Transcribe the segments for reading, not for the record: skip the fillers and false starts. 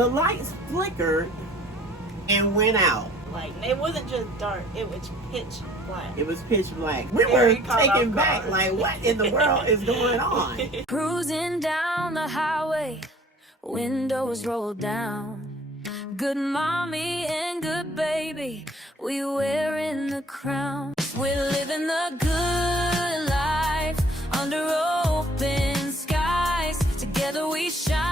the lights flickered and went out. Like, it wasn't just dark, it was pitch black. It was pitch black. We Very were caught taken off back, guard. like, what in the world is going on? Cruising down the highway, windows rolled down. Good mommy and good baby, we wearing the crown. We're living the good life under open skies. Together we shine.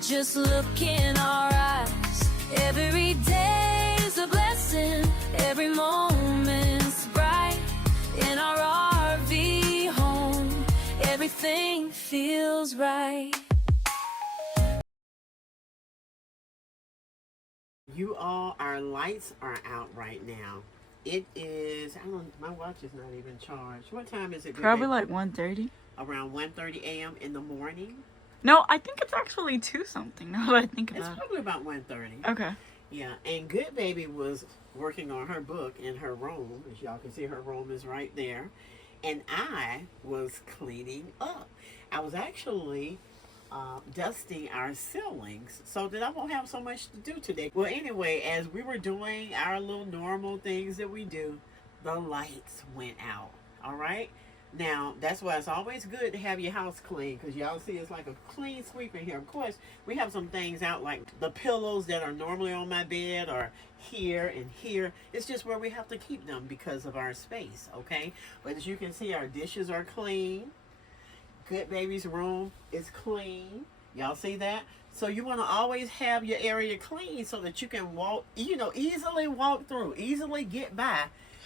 Just look in our eyes. Every day's a blessing. Every moment's bright. In our RV home, everything feels right. You all, our lights are out right now. It is, I don't, my watch is not even charged. What time is it? Probably like 1:30. Around 1:30 a.m. in the morning. No, I think it's actually 2 something now that I think It's about it. probably about 1:30. Okay. Yeah, and Goodbaby was working on her book in her room. As y'all can see, her room is right there. And I was cleaning up. I was actually dusting our ceilings so that I won't have so much to do today. Well, anyway, as we were doing our little normal things that we do, the lights went out. All right? Now, that's why it's always good to have your house clean, because y'all see it's like a clean sweep in here. Of course, we have some things out, like the pillows that are normally on my bed are here and here. It's just where we have to keep them because of our space, okay? But as you can see, our dishes are clean. Goodbaby's room is clean. Y'all see that? So you want to always have your area clean so that you can walk, easily walk through, easily get by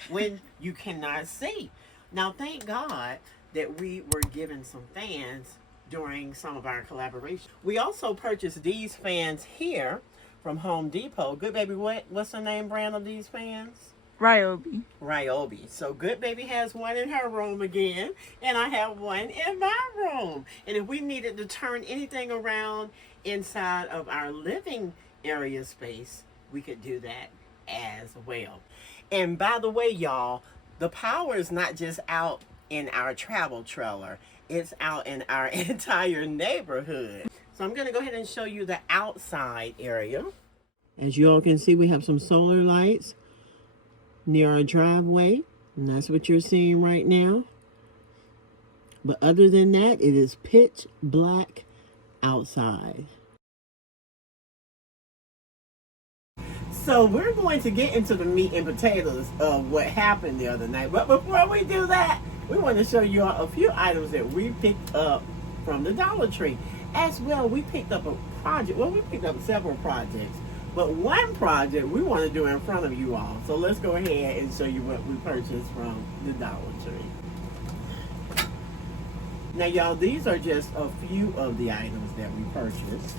when you cannot see. Now, thank God that we were given some fans during some of our collaboration. We also purchased these fans here from Home Depot. Goodbaby, what's the name brand of these fans? Ryobi. Ryobi. So Goodbaby has one in her room again, and I have one in my room. And if we needed to turn anything around inside of our living area space, we could do that as well. And by the way, y'all, the power is not just out in our travel trailer. It's out in our entire neighborhood. So I'm going to go ahead and show you the outside area. As you all can see, we have some solar lights near our driveway, and that's what you're seeing right now. But other than that, it is pitch black outside. So we're going to get into the meat and potatoes of what happened the other night. But before we do that, we want to show you a few items that we picked up from the Dollar Tree. As well, we picked up a project. Well, we picked up several projects. But one project we want to do in front of you all. So let's go ahead and show you what we purchased from the Dollar Tree. Now, y'all, these are just a few of the items that we purchased.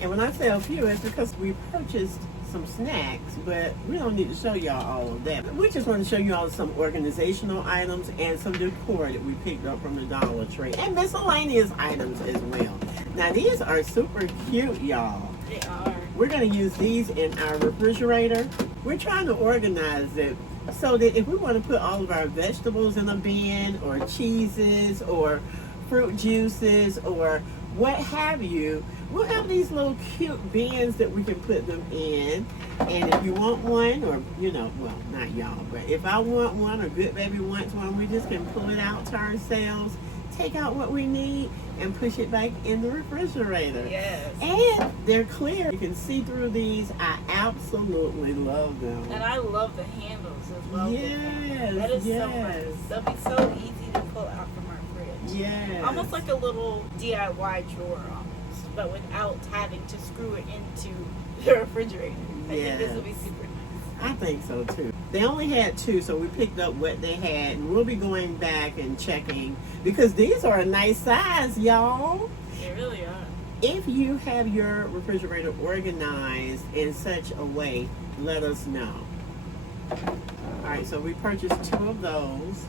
And when I say a few, it's because we purchased some snacks, but we don't need to show y'all all of that. We just want to show you all some organizational items and some decor that we picked up from the Dollar Tree. And miscellaneous items as well. Now, these are super cute, y'all. They are. We're going to use these in our refrigerator. We're trying to organize it so that if we want to put all of our vegetables in a bin, or cheeses, or fruit juices, or what have you, we'll have these little cute bins that we can put them in. And if you want one, or, well, not y'all, but if I want one or Goodbaby wants one, we just can pull it out to ourselves, take out what we need, and push it back in the refrigerator. Yes. And they're clear. You can see through these. I absolutely love them. And I love the handles as well. Yes. That is yes. so nice. They'll be so easy to pull out from our fridge. Yes. Almost like a little DIY drawer almost, but without having to screw it into the refrigerator. I think this will be super nice. I think so too. They only had 2, so we picked up what they had, and we'll be going back and checking because these are a nice size, y'all. They really are. If you have your refrigerator organized in such a way, let us know. Alright, so we purchased 2 of those.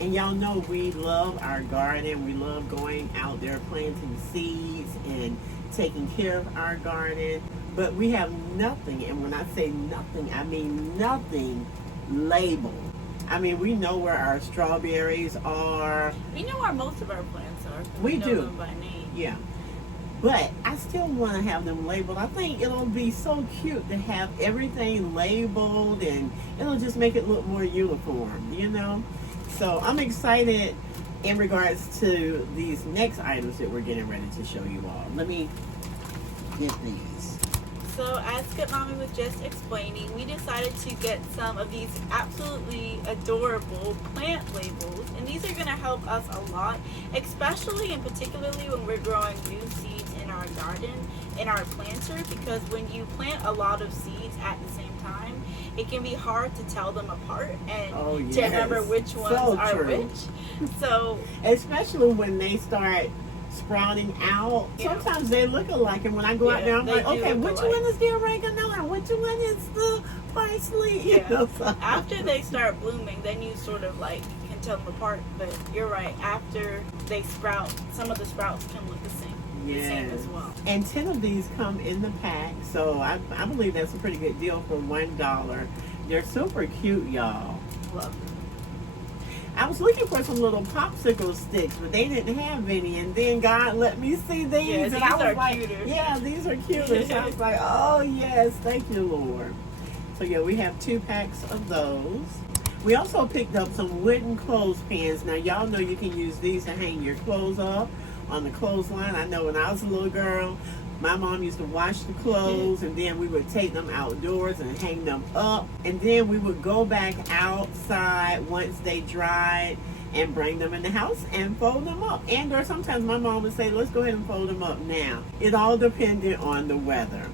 And y'all know we love our garden. We love going out there planting seeds and taking care of our garden. But we have nothing, and when I say nothing, I mean nothing labeled. I mean, we know where our strawberries are. We know where most of our plants are. We know do. them by name. Yeah. But I still want to have them labeled. I think it'll be so cute to have everything labeled, and it'll just make it look more uniform, you know? So I'm excited in regards to these next items that we're getting ready to show you all. Let me get these. So as Goodmommy was just explaining, we decided to get some of these absolutely adorable plant labels, and these are going to help us a lot, especially and particularly when we're growing new seeds in our garden, in our planter, because when you plant a lot of seeds at the same time, it can be hard to tell them apart and to remember which ones are which. So especially when they start sprouting out, sometimes they look alike, and when I go out there, I'm like, okay, which one is the oregano and which one is the parsley? You know, so. After they start blooming, then you sort of like can tell them apart. But you're right, after they sprout, some of the sprouts can look the same. The same as well. And 10 of these come in the pack, so I believe that's a pretty good deal for $1. They're super cute, y'all. Love them. I was looking for some little popsicle sticks, but they didn't have any. And then God let me see these, and I was are like, cuter. yeah, these are cuter. So I was like, oh yes, thank you, Lord. So yeah, we have 2 packs of those. We also picked up some wooden clothespins. Now y'all know you can use these to hang your clothes up on the clothesline. I know when I was a little girl, my mom used to wash the clothes, and then we would take them outdoors and hang them up, and then we would go back outside once they dried and bring them in the house and fold them up. And or sometimes my mom would say, let's go ahead and fold them up now. It all depended on the weather.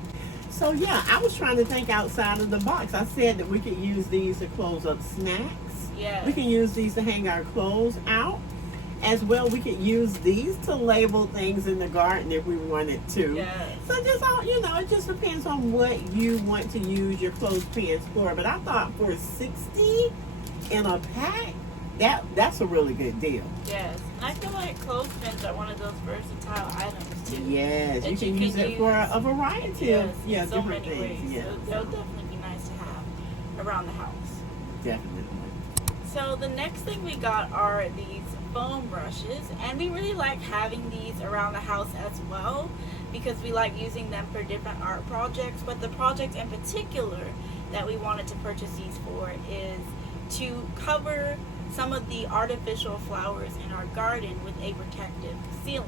So yeah, I was trying to think outside of the box. I said that we could use these to close up snacks. Yeah. We can use these to hang our clothes out. As well, we could use these to label things in the garden if we wanted to. Yes. So just all, you know, it just depends on what you want to use your clothespins for. But I thought for $60 in a pack, that's a really good deal. Yes, and I feel like clothespins are one of those versatile items too. Yes, you can use it for a variety of so different many things. ways. Yeah, So they'll definitely be nice to have around the house. definitely. So the next thing we got are these foam brushes, and we really like having these around the house as well because we like using them for different art projects. But the project in particular that we wanted to purchase these for is to cover some of the artificial flowers in our garden with a protective sealant.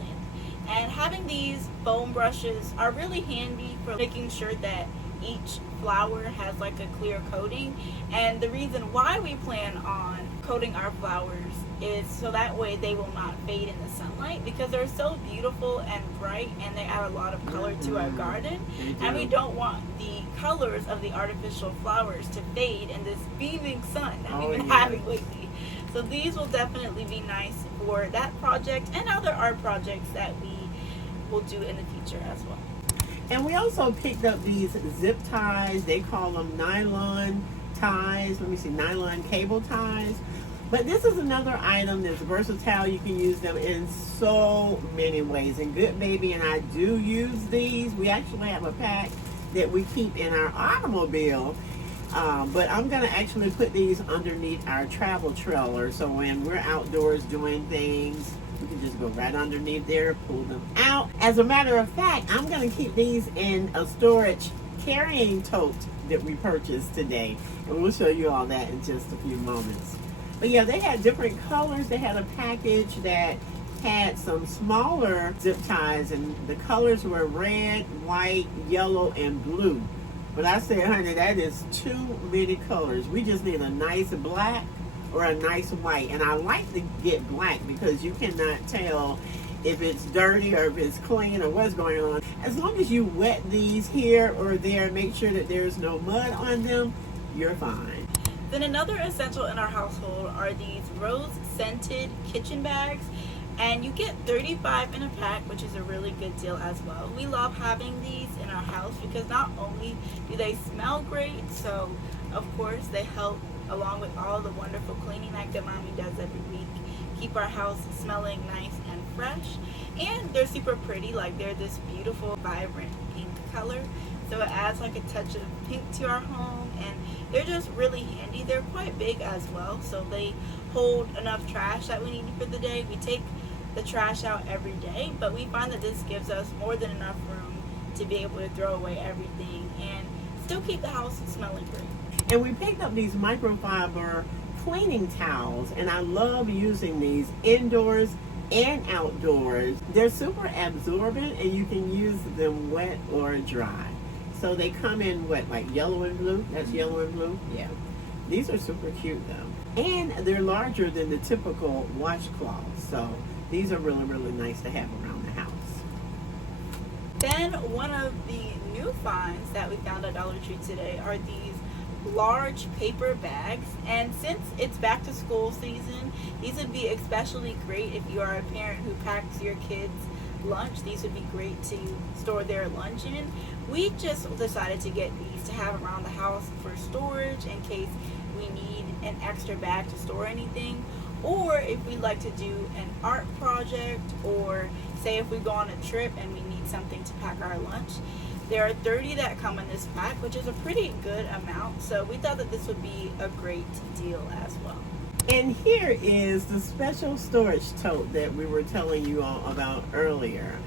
And having these foam brushes are really handy for making sure that each flower has like a clear coating. And the reason why we plan on coating our flowers is so that way they will not fade in the sunlight, because they're so beautiful and bright and they add a lot of color to our garden, and we don't want the colors of the artificial flowers to fade in this beaming sun that we've been having lately. So these will definitely be nice for that project and other art projects that we will do in the future as well. And we also picked up these zip ties. They call them nylon ties. Let me see, nylon cable ties. But this is another item that's versatile. You can use them in so many ways. And Goodbaby and I do use these. We actually have a pack that we keep in our automobile. But I'm going to actually put these underneath our travel trailer. So when we're outdoors doing things, we can just go right underneath there, pull them out. As a matter of fact, I'm going to keep these in a storage carrying tote that we purchased today. And we'll show you all that in just a few moments. But yeah, they had different colors. They had a package that had some smaller zip ties, and the colors were red, white, yellow, and blue. But I said, honey, that is too many colors. We just need a nice black or a nice white. And I like to get black because you cannot tell if it's dirty or if it's clean or what's going on. As long as you wet these here or there, make sure that there's no mud on them, you're fine. Then another essential in our household are these rose scented kitchen bags, and you get 35 in a pack, which is a really good deal as well. We love having these in our house because not only do they smell great, so of course they help along with all the wonderful cleaning that Goodmommy does every week, keep our house smelling nice and fresh. And they're super pretty, like they're this beautiful vibrant pink color, so it adds like a touch of pink to our home, and they're just really handy. They're quite big as well, so they hold enough trash that we need for the day. We take the trash out every day, but we find that this gives us more than enough room to be able to throw away everything and still keep the house smelling great. And we picked up these microfiber cleaning towels, and I love using these indoors and outdoors. They're super absorbent, and you can use them wet or dry. So they come in what, like yellow and blue? That's yellow and blue? Yeah. These are super cute though. And they're larger than the typical washcloths. So these are really, really nice to have around the house. Then one of the new finds that we found at Dollar Tree today are these large paper bags, and since it's back to school season, these would be especially great if you are a parent who packs your kids lunch. These would be great to store their lunch in. We just decided to get these to have around the house for storage in case we need an extra bag to store anything, or if we like to do an art project, or say if we go on a trip and we need something to pack our lunch. There are 30 that come in this pack, which is a pretty good amount, so we thought that this would be a great deal as well. And here is the special storage tote that we were telling you all about earlier.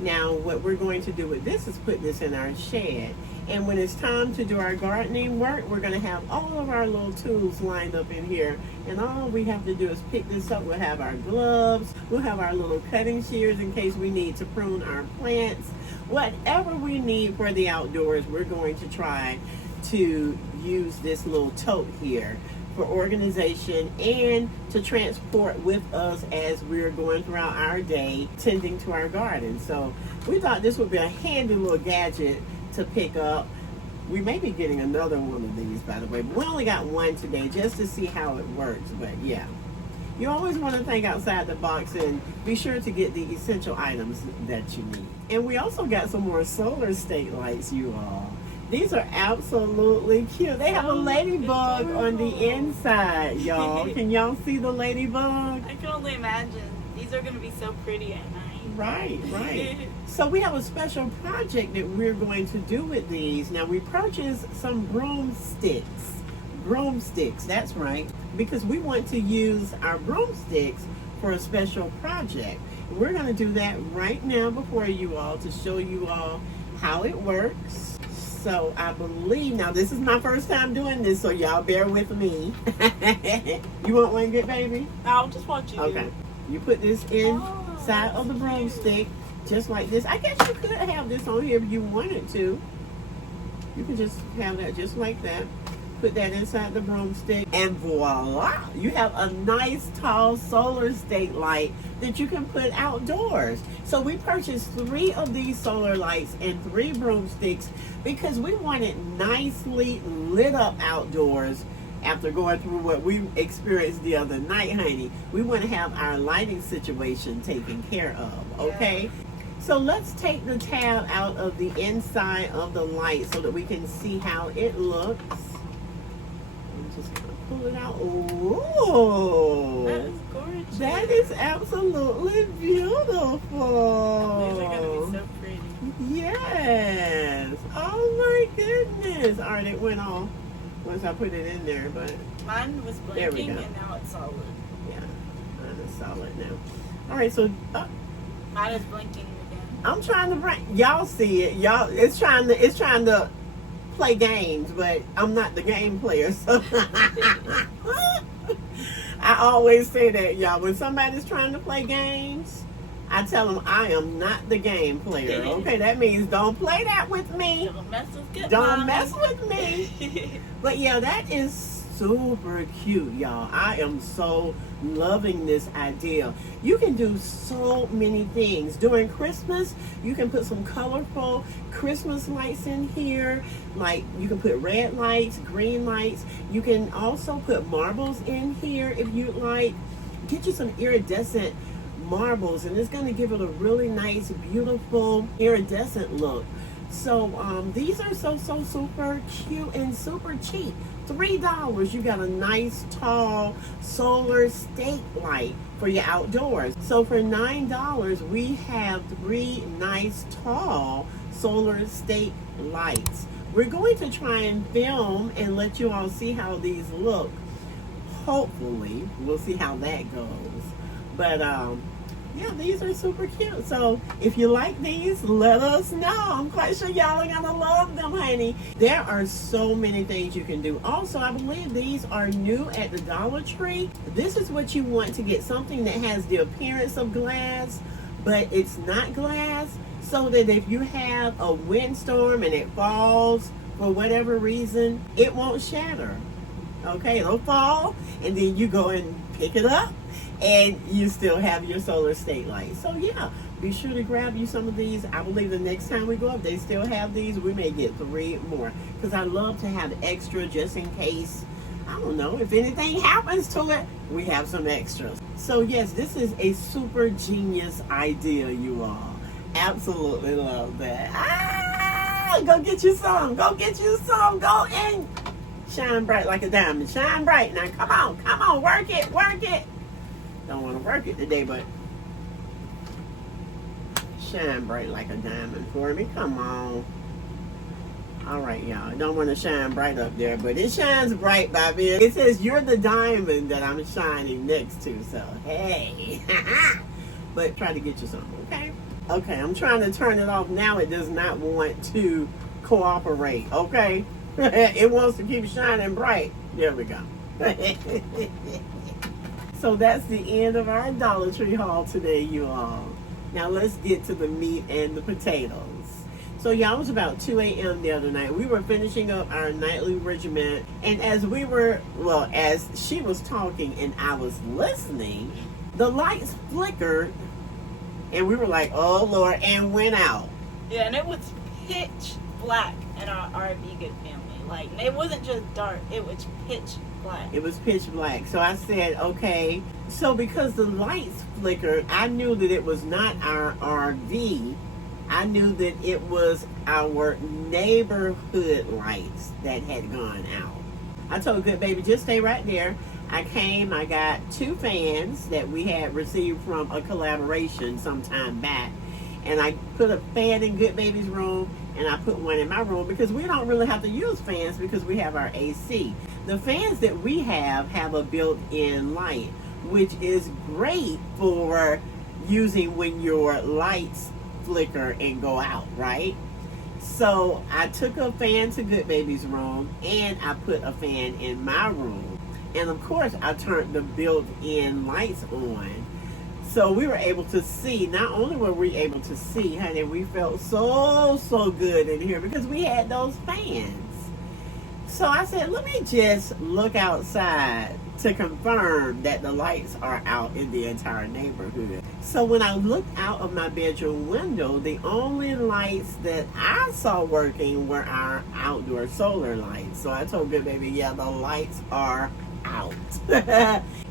Now, what we're going to do with this is put this in our shed. And when it's time to do our gardening work, we're going to have all of our little tools lined up in here. And all we have to do is pick this up. We'll have our gloves. We'll have our little cutting shears in case we need to prune our plants. Whatever we need for the outdoors, we're going to try to use this little tote here for organization and to transport with us as we're going throughout our day tending to our garden. So we thought this would be a handy little gadget to pick up. We may be getting another one of these, by the way, but we only got one today just to see how it works. But yeah, you always want to think outside the box and be sure to get the essential items that you need. And we also got some more solar state lights, you all. These are absolutely cute. They have a ladybug on the inside, y'all. Can y'all see the ladybug? I can only imagine. These are going to be so pretty at night. Right, right. So we have a special project that we're going to do with these. Now we purchased some broomsticks. Broomsticks, that's right. Because we want to use our broomsticks for a special project. We're going to do that right now before you all to show you all how it works. So I believe, now this is my first time doing this, so y'all bear with me. You want one, good baby? I'll just watch you. Okay. You put this inside of the broomstick, just like this. I guess you could have this on here if you wanted to. You can just have that just like that. Put that inside the broomstick, and voila! You have a nice tall solar state light that you can put outdoors. So we purchased 3 of these solar lights and 3 broomsticks because we want it nicely lit up outdoors. After going through what we experienced the other night, honey, we want to have our lighting situation taken care of, okay? Yeah. So let's take the tab out of the inside of the light so that we can see how it looks. Just kind of pull it out. Oh, that is gorgeous. That is absolutely beautiful. These are going to be so pretty. Yes. Oh my goodness. All right, it went off once I put it in there, but mine was blinking and now it's solid. Yeah, mine is solid now. All right, so mine is blinking again. I'm trying to bring y'all see it. Y'all, it's trying to play games, but I'm not the game player. So I always say that, y'all. When somebody's trying to play games, I tell them I am not the game player. Okay, that means don't play that with me. Don't mess with Goodmommy. Don't mess with me. But yeah, that is super cute, y'all. I am so loving this idea. You can do so many things. During Christmas, you can put some colorful Christmas lights in here. Like, you can put red lights, green lights. You can also put marbles in here if you'd like. Get you some iridescent marbles, and it's going to give it a really nice, beautiful, iridescent look. So these are so super cute and super cheap. $3, you got a nice tall solar state light for your outdoors. So for $9, we have 3 nice tall solar state lights. We're going to try and film and let you all see how these look. Hopefully, we'll see how that goes. But Yeah, these are super cute. So if you like these, let us know. I'm quite sure y'all are gonna love them, honey. There are so many things you can do. Also, I believe these are new at the Dollar Tree. This is what you want to get, something that has the appearance of glass, but it's not glass, so that if you have a windstorm and it falls for whatever reason, it won't shatter. Okay, it'll fall, and then you go and pick it up, and you still have your solar state light. So yeah, be sure to grab you some of these. I believe the next time we go up, they still have these. We may get 3 more, because I love to have extra just in case, I don't know, if anything happens to it, we have some extras. So yes, this is a super genius idea, you all. Absolutely love that. Go get you some. Go get you some. Go and shine bright like a diamond. Shine bright. Now come on, work it. Don't want to work it today, but shine bright like a diamond for me. Come on. All right, y'all. I don't want to shine bright up there, but it shines bright, baby. It says you're the diamond that I'm shining next to, so hey. But try to get you some, okay? Okay, I'm trying to turn it off now. It does not want to cooperate, okay? It wants to keep shining bright. There we go. So that's the end of our Dollar Tree haul today, you all. Now let's get to the meat and the potatoes. So y'all, it was about 2 a.m. the other night. We were finishing up our nightly regimen, and as she was talking and I was listening, the lights flickered, and we were like, oh Lord, and went out. Yeah, and it was pitch black in our RV Good family. Like, it wasn't just dark, it was pitch black. It was pitch black. So I said, okay. So because the lights flickered, I knew that it was not our RV. I knew that it was our neighborhood lights that had gone out. I told Good Baby, just stay right there. I came, I got 2 fans that we had received from a collaboration some time back. And I put a fan in Good Baby's room, and I put one in my room, because we don't really have to use fans because we have our AC. The fans that we have a built-in light, which is great for using when your lights flicker and go out, right? So I took a fan to Good Baby's room, and I put a fan in my room. And of course, I turned the built-in lights on. So we were able to see, not only were we able to see, honey, we felt so good in here because we had those fans. So I said, let me just look outside to confirm that the lights are out in the entire neighborhood. So when I looked out of my bedroom window, the only lights that I saw working were our outdoor solar lights. So I told Good Baby, yeah, the lights are out.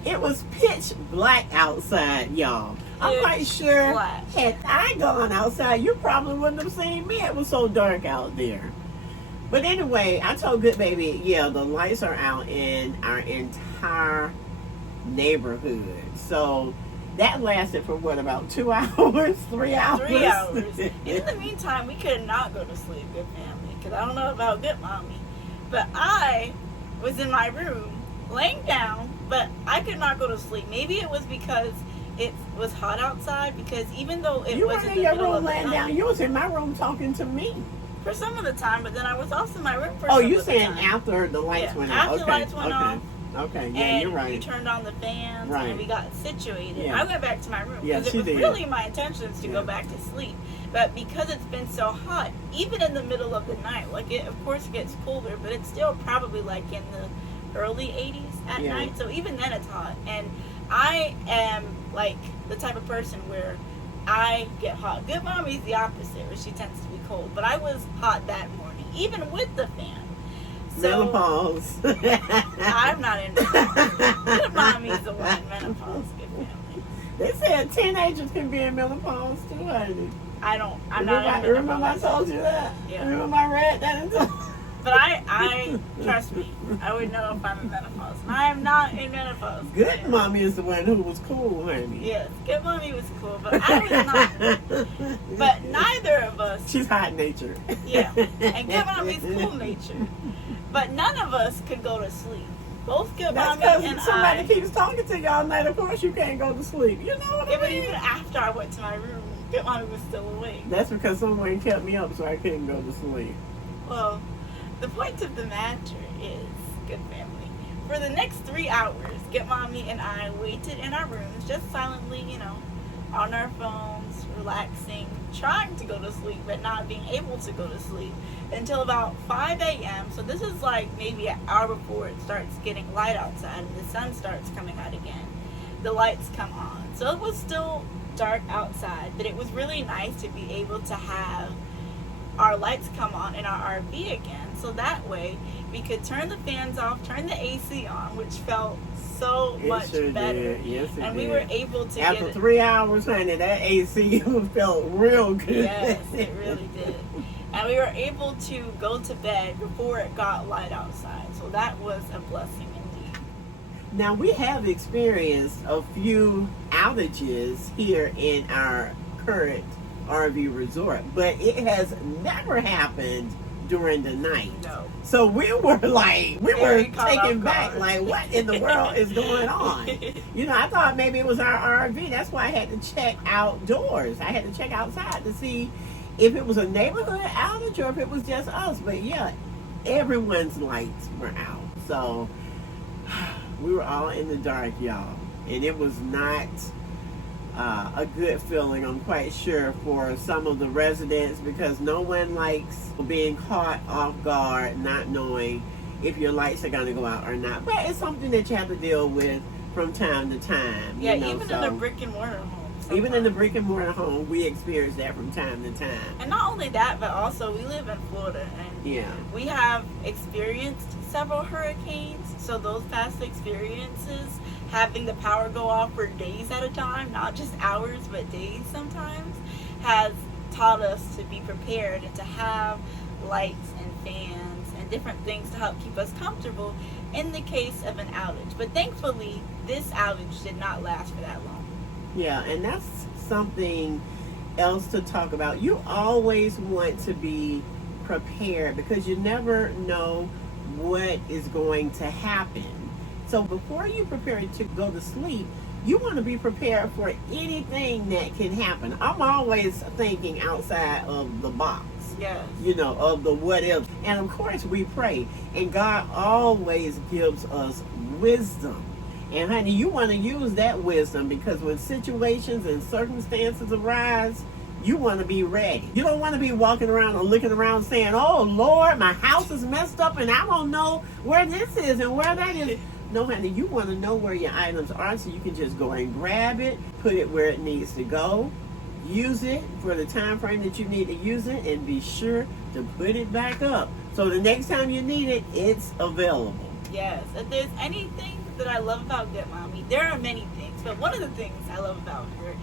It was pitch black outside, y'all. I'm quite sure had I gone outside, you probably wouldn't have seen me. It was so dark out there. But anyway, I told Good Baby, yeah, the lights are out in our entire neighborhood. So that lasted for what, about 2 hours, 3 hours? 3 hours. In the meantime, we could not go to sleep, Good family, because I don't know about Good Mommy, but I was in my room laying down, but I could not go to sleep. Maybe it was because it was hot outside, because even though it was in the middle of the night, down, you was in my room talking to me for some of the time, but then I was also in my room for some of the time. Oh, you saying after the lights went out? After the lights went off. Okay, yeah, and you're right. we turned on the fans, right. And we got situated. Yeah. I went back to my room Yeah, because it was really my intentions to go back to sleep. But because it's been so hot, even in the middle of the night, like it of course gets colder, but it's still probably like in the early 80s at night. So even then it's hot. And I am like the type of person where I get hot. Good Mommy's the opposite, where she tends to be cold. But I was hot that morning, even with the fan. So, menopause. I'm not in menopause. Good Mommy's the one in menopause, Good family. They said teenagers can be in menopause too, honey. I'm not in menopause. Remember I told you that? Yeah. Remember I read that? But I trust me, I would know if I'm in menopause. And I am not in menopause. Good Mommy is the one who was cool, honey. Yes, Good Mommy was cool, but I was not. But neither of us. She's hot natured. Yeah, and Good Mommy's cool natured. But none of us could go to sleep. Both Good That's Mommy because and somebody I. keeps talking to you all night. Of course, you can't go to sleep. You know what I Even mean? even after I went to my room, Good Mommy was still awake. That's because someone kept me up so I couldn't go to sleep. Well, the point of the matter is, Good Family, for the next 3 hours, Good Mommy and I waited in our rooms, just silently, on our phones, relaxing, trying to go to sleep, but not being able to go to sleep until about 5 a.m. So this is like maybe an hour before it starts getting light outside and the sun starts coming out again. The lights come on. So it was still dark outside, but it was really nice to be able to have our lights come on in our RV again. So that way we could turn the fans off, turn the AC on, which felt so much sure better. Did. Yes, it and did. we were able to After get 3 hours, honey, that AC felt real good. Yes, it really did. And we were able to go to bed before it got light outside. So that was a blessing indeed. Now, we have experienced a few outages here in our current RV resort, but it has never happened during the night. No. So we were Very caught taken off back, guard. like, what in the world is going on? I thought maybe it was our RV. That's why I had to check outdoors. I had to check outside to see if it was a neighborhood outage or if it was just us. But yeah, everyone's lights were out. So we were all in the dark, y'all. And it was not a good feeling, I'm quite sure, for some of the residents, because no one likes being caught off guard, not knowing if your lights are going to go out or not. But it's something that you have to deal with from time to time. Yeah, even in a brick and mortar home. Even in the sometimes. brick and mortar home, we experience that from time to time. And not only that, but also we live in Florida and Yeah. we have experienced several hurricanes. So those past experiences, having the power go off for days at a time, not just hours, but days sometimes, has taught us to be prepared and to have lights and fans and different things to help keep us comfortable in the case of an outage. But thankfully, this outage did not last for that long. Yeah, and that's something else to talk about. You always want to be prepared because you never know what is going to happen. So before you prepare to go to sleep, you want to be prepared for anything that can happen. I'm always thinking outside of the box. Yes. Of the what if. And of course we pray. And God always gives us wisdom. And honey, you want to use that wisdom because when situations and circumstances arise, you want to be ready. You don't want to be walking around or looking around saying, oh Lord, my house is messed up and I don't know where this is and where that is. No, honey, you want to know where your items are so you can just go and grab it, put it where it needs to go, use it for the time frame that you need to use it, and be sure to put it back up. So the next time you need it, it's available. Yes. If there's anything that I love about Good Mommy, there are many things, but one of the things I love about her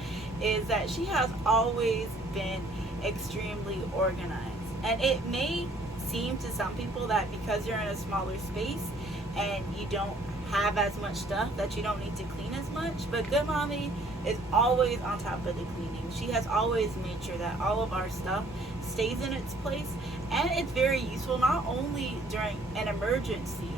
is that she has always been extremely organized. And it may seem to some people that because you're in a smaller space and you don't have as much stuff that you don't need to clean as much, but Good Mommy is always on top of the cleaning. She has always made sure that all of our stuff stays in its place, and it's very useful not only during an emergency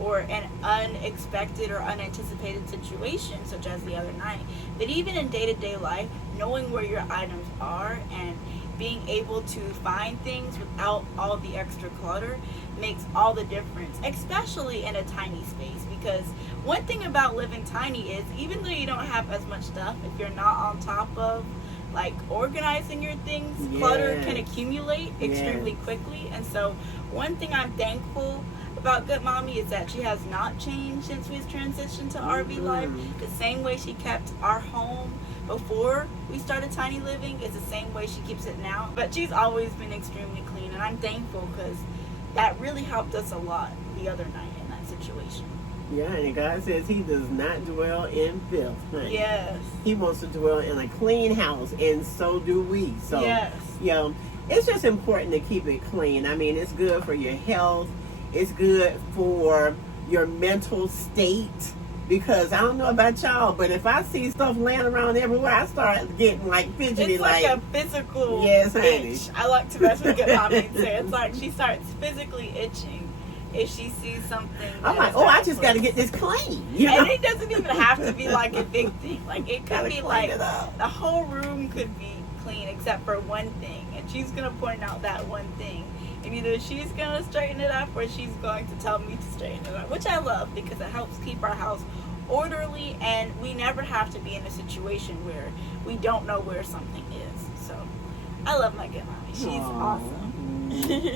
or an unexpected or unanticipated situation such as the other night, but even in day-to-day life, knowing where your items are and being able to find things without all the extra clutter makes all the difference, especially in a tiny space. Because one thing about living tiny is even though you don't have as much stuff, if you're not on top of like organizing your things, clutter can accumulate extremely quickly. And so one thing I'm thankful about Good Mommy is that she has not changed since we've transitioned to RV life. The same way she kept our home before we started tiny living is the same way she keeps it now. But she's always been extremely clean, and I'm thankful because that really helped us a lot the other night in that situation. Yeah, and God says he does not dwell in filth. Honey. Yes. He wants to dwell in a clean house, and so do we. So, yes. It's just important to keep it clean. I mean, it's good for your health. It's good for your mental state. Because I don't know about y'all, but if I see stuff laying around everywhere, I start getting like fidgety. It's like a physical yes, honey. itch. I like to mess with Good Mommy and say it's like she starts physically itching if she sees something. I'm like, oh, I just got to get this clean. You know? And it doesn't even have to be like a big thing. Like it could be like the whole room could be clean except for one thing, and she's gonna point out that one thing, and either she's gonna straighten it up or she's going to tell me to straighten it up, which I love because it helps keep our house orderly, and we never have to be in a situation where we don't know where something is. So I love my good mommy. She's awesome.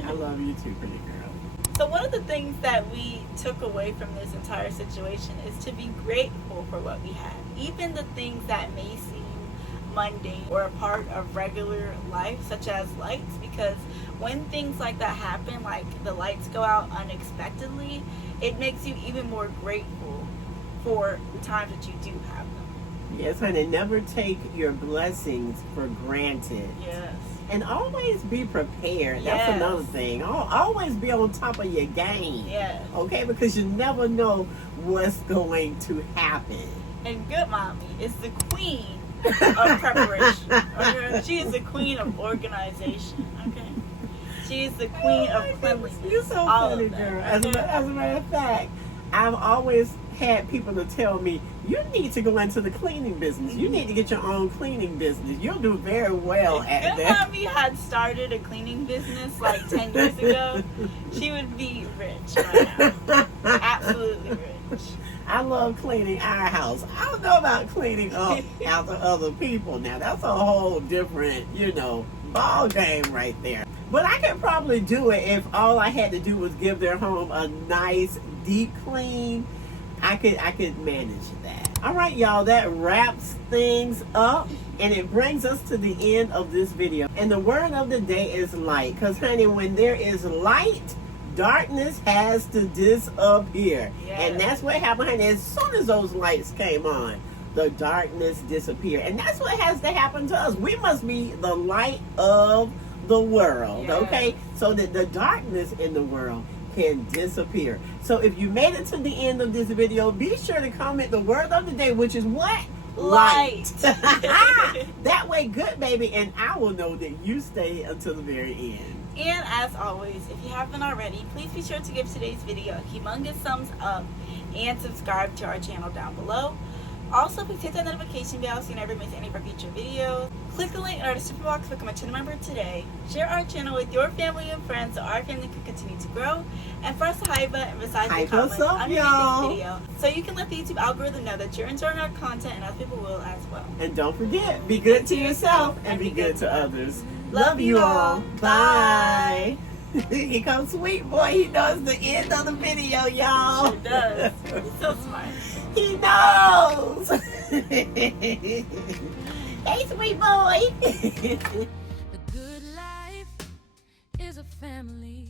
I love you too, pretty girl. So one of the things that we took away from this entire situation is to be grateful for what we have, even the things that may seem mundane or a part of regular life, such as lights, because when things like that happen, like the lights go out unexpectedly, it makes you even more grateful for the times that you do have them. Yes, honey, never take your blessings for granted. Yes. And always be prepared. That's Yes. another thing. Always be on top of your game. Yes. Okay, because you never know what's going to happen. And good mommy is the queen of preparation. Okay? She is the queen of organization. Okay. She is the queen of cleanliness. You're so All funny, of that. girl. As a matter of fact, I've always had people to tell me, you need to go into the cleaning business. You need to get your own cleaning business. You'll do very well at Good that. mommy had started a cleaning business like 10 years ago, she would be rich right now. Absolutely rich. I love cleaning our house. I don't know about cleaning up after other people. Now, that's a whole different, ball game right there. But I could probably do it if all I had to do was give their home a nice deep clean. I could manage that. All right, y'all, that wraps things up, and it brings us to the end of this video. And the word of the day is light, because honey, when there is light, darkness has to disappear. Yes. And that's what happened, honey. As soon as those lights came on, the darkness disappeared. And that's what has to happen to us. We must be the light of the world, Yes. okay? So that the darkness in the world can disappear. So if you made it to the end of this video, be sure to comment the word of the day, which is what? Light. That way, good baby, and I will know that you stay until the very end. And as always, if you haven't already, please be sure to give today's video a humongous thumbs up and subscribe to our channel down below. Also, please hit that notification bell so you never miss any of our future videos. Click the link in our description box to become a channel member today. Share our channel with your family and friends so our family can continue to grow. And press the hype button beside the Hype comment us up, underneath y'all. this video so you can let the YouTube algorithm know that you're enjoying our content, and other people will as well. And don't forget, be good to yourself and be good to others. Love you all. Bye. Here comes Sweet Boy. He knows the end of the video, y'all. Sure does. He's so smart. He knows. Hey, Sweet Boy. The good life is a family.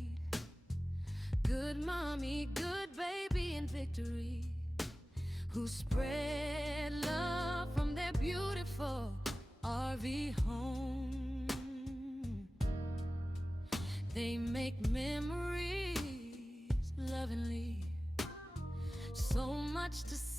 Good mommy, good baby, and victory. Who spread love from their beautiful RV home. They make memories lovingly. So much to say.